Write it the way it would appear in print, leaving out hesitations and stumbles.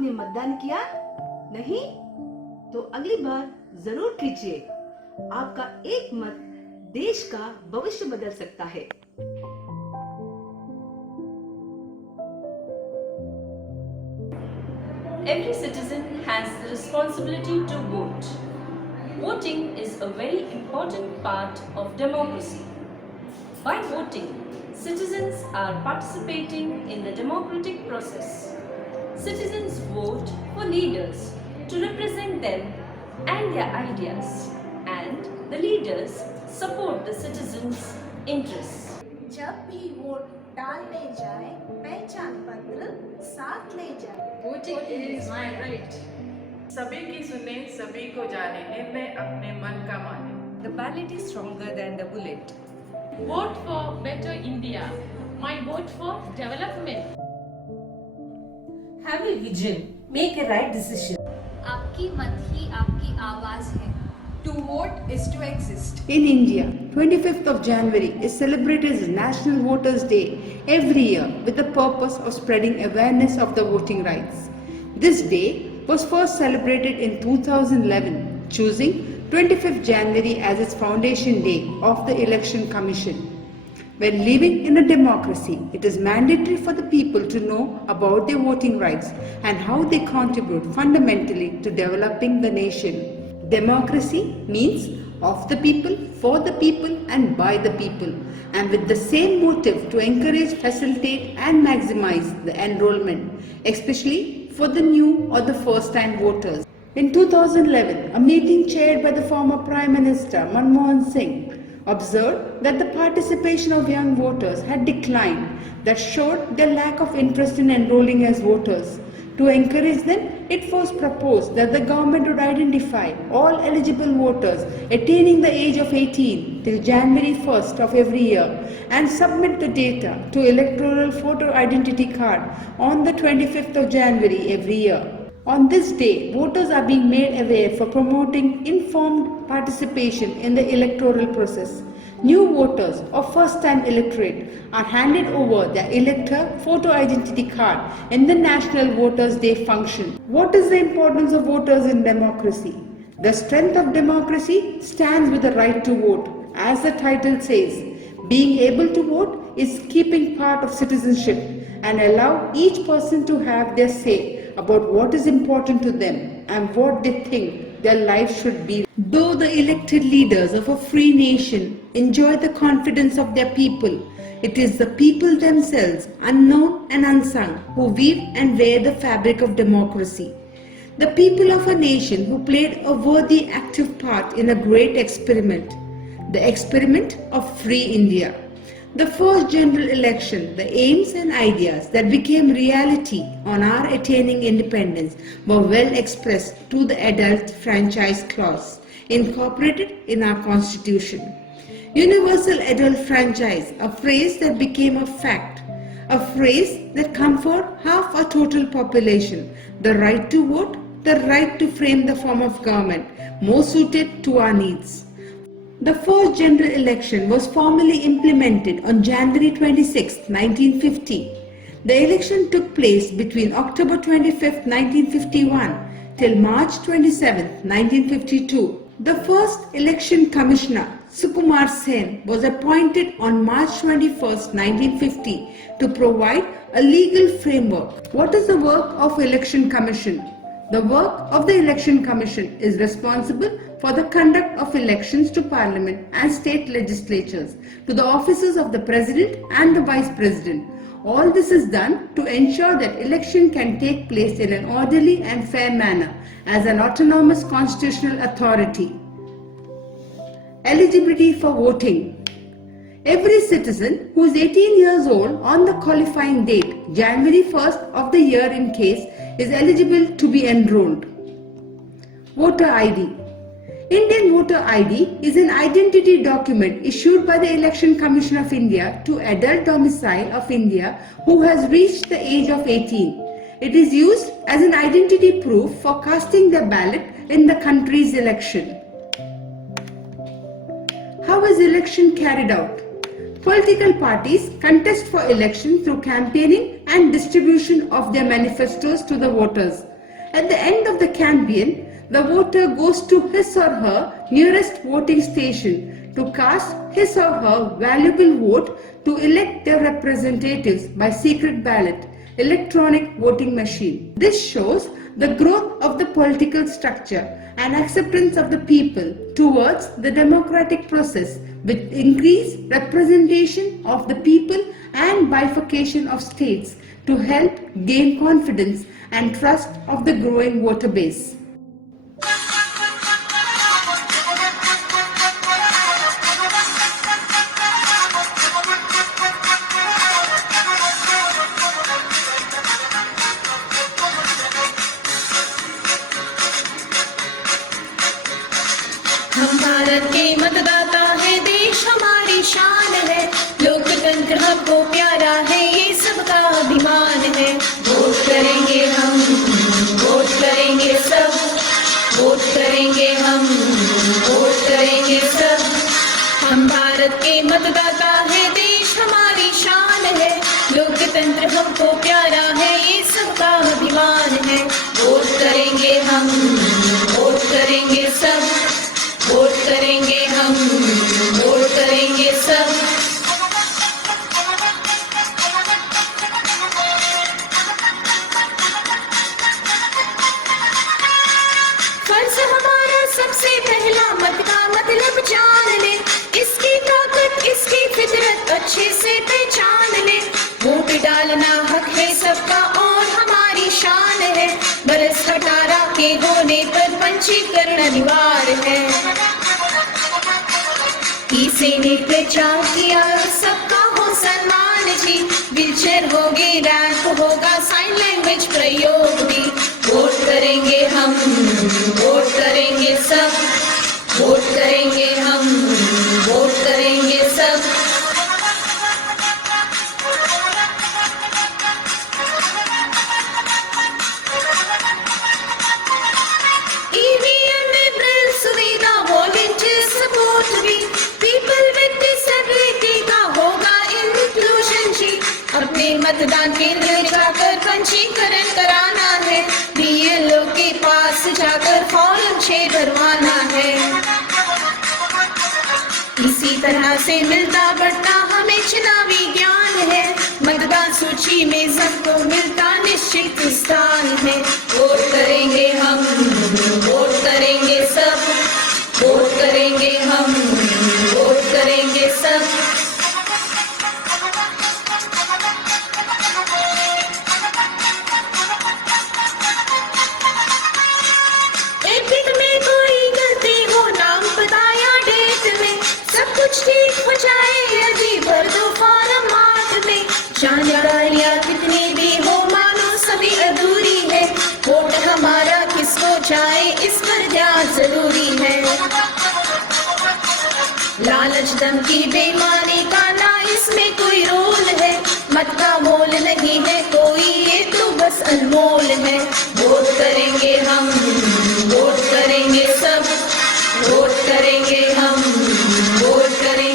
आपने मतदान किया? नहीं? तो अगली बार जरूर कीजिए। आपका एक मत देश का भविष्य बदल सकता है। Every citizen has the responsibility to vote. Voting is a very important part of democracy. By voting, citizens are participating in the democratic process. Citizens vote for leaders to represent them and their ideas, and the leaders support the citizens' interests. जब भी vote डालने जाए पहचान पत्र साथ ले जाए। Voting is my right. सभी की सुने, सभी को जाने, निर्णय अपने मन का माने। The ballot is stronger than the bullet. Vote for better India. My vote for development. Have a vision. Make a right decision. आपकी मत ही आपकी आवाज है। To vote is to exist. In India, 25th of January is celebrated as National Voters' Day every year with the purpose of spreading awareness of the voting rights. This day was first celebrated in 2011, choosing 25th January as its foundation day of the Election Commission. When living in a democracy, it is mandatory for the people to know about their voting rights and how they contribute fundamentally to developing the nation. Democracy means of the people, for the people and by the people, and with the same motive to encourage, facilitate and maximize the enrollment, especially for the new or the first time voters. In 2011, a meeting chaired by the former Prime Minister Manmohan Singh observed that the participation of young voters had declined, that showed their lack of interest in enrolling as voters. To encourage them, it was proposed that the government would identify all eligible voters attaining the age of 18 till January 1st of every year and submit the data to electoral photo identity card on the 25th of January every year. On this day, voters are being made aware for promoting informed participation in the electoral process. New voters or first-time electorate are handed over their elector photo identity card in the National Voters' Day function. What is the importance of voters in democracy? The strength of democracy stands with the right to vote. As the title says, being able to vote is keeping part of citizenship and allow each person to have their say about what is important to them and what they think their life should be. Though the elected leaders of a free nation enjoy the confidence of their people, it is the people themselves, unknown and unsung, who weave and wear the fabric of democracy. The people of a nation who played a worthy active part in a great experiment, the experiment of free India. The first general election, the aims and ideas that became reality on our attaining independence were well expressed through the Adult Franchise Clause, incorporated in our Constitution. Universal adult franchise, a phrase that became a fact, a phrase that conferred half a total population the right to vote, the right to frame the form of government more suited to our needs. The first general election was formally implemented on January 26, 1950. The election took place between October 25, 1951 till March 27, 1952. The first election commissioner, Sukumar Sen, was appointed on March 21, 1950 to provide a legal framework. What is the work of Election Commission? The work of the Election Commission is responsible for the conduct of elections to Parliament and state legislatures, to the offices of the President and the Vice President. All this is done to ensure that election can take place in an orderly and fair manner as an autonomous constitutional authority. Eligibility for voting. Every citizen who is 18 years old on the qualifying date, January 1st of the year in case, is eligible to be enrolled. Voter ID. Indian Voter ID is an identity document issued by the Election Commission of India to adult domicile of India who has reached the age of 18. It is used as an identity proof for casting their ballot in the country's election. How is election carried out? Political parties contest for election through campaigning and distribution of their manifestos to the voters. At the end of the campaign, the voter goes to his or her nearest voting station to cast his or her valuable vote to elect their representatives by secret ballot, electronic voting machine. This shows the growth of the political structure and acceptance of the people towards the democratic process with increased representation of the people and bifurcation of states to help gain confidence and trust of the growing voter base. हम भारत के मतदाता है, देश हमारी शान है, लोकतंत्र हमको प्यारा है, ये सबका अभिमान है। वोट करेंगे हम, वोट करेंगे सब, वोट करेंगे हम, वोट करेंगे सब। हम भारत के मतदाता है, देश हमारी शान है, लोकतंत्र हमको प्यारा है, ये सबका अभिमान है। वोट करेंगे हम, वोट करेंगे सब, वोट करेंगे हम, वोट करेंगे सब। फर्ज हमारा सबसे पहला मत का मतलब जान ले, इसकी ताकत इसकी फितरत अच्छे से पहचान ले। वोट डालना हक है सबका और हमारी शान है, बरस 18 के होने पर पंजीकरण अनिवार्य है। इसे ने प्रचार किया सबका हो सम्मान जी, व्हीलचेयर होगी, रैंप होगा, साइन लैंग्वेज प्रयोग भी। वोट करेंगे हम, वोट करेंगे सब, वोट करेंगे हम, वोट करेंगे सब। ईवीएम में ब्रेल सुविधा, वॉलंटियर सपोर्ट भी, पीपल विद डिसेबिलिटी का होगा इंक्लूजन जी। अपने मतदान केंद्र जाकर पंजीकरण कराना है, बीएलओ के पास जाकर फॉर्म 6 भरवाना है। इसी तरह से मिलता बढ़ता हमें चुनावी ज्ञान है, मतदान सूची में सबको मिलता निश्चित स्थान है। वोट करेंगे हम, वोट करेंगे सब, वोट करेंगे हम, वोट करेंगे सब। एपिक में कोई गलती हो, नाम बताया डेट में, सब कुछ ठीक हो जाए यदि भर दो फॉर्म 8 में। जानकारियाँ कितनी भी हो मानो सभी अधूरी है, वोट हमारा किसको जाए इस पर ध्यान जरूरी है। लालच धमकी बेईमानी का ना इसमें कोई रोल है, मत का मोल नहीं है कोई, ये तो बस अनमोल है। वोट करेंगे हम, वोट करेंगे सब, वोट करेंगे हम, वोट करेंगे